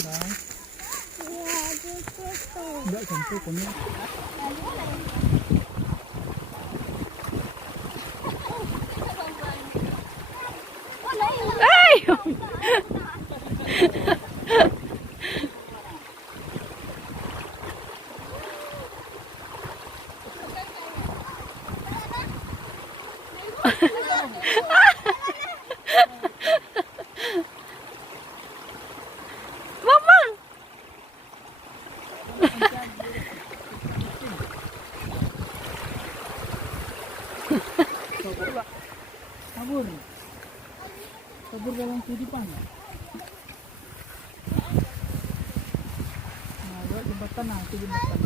Bang. Enggak sampai punya. Kabur. Kabur dalam kehidupan. Nah, buat jembatan nah, itu jembatan.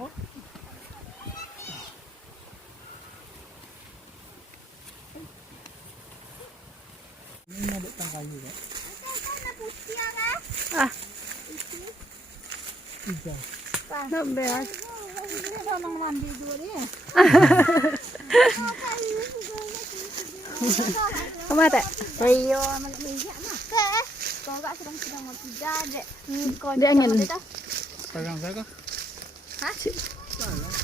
Oh. Ini ada tang kayu ya. Ah, Hijau. not bad. Orang mandi dulu dia. Kamu ada? Ayo, malam minyak mah. Kau gak sedang mau tiga dek. Dia angin. Pegang saya kah? Hah? Salah.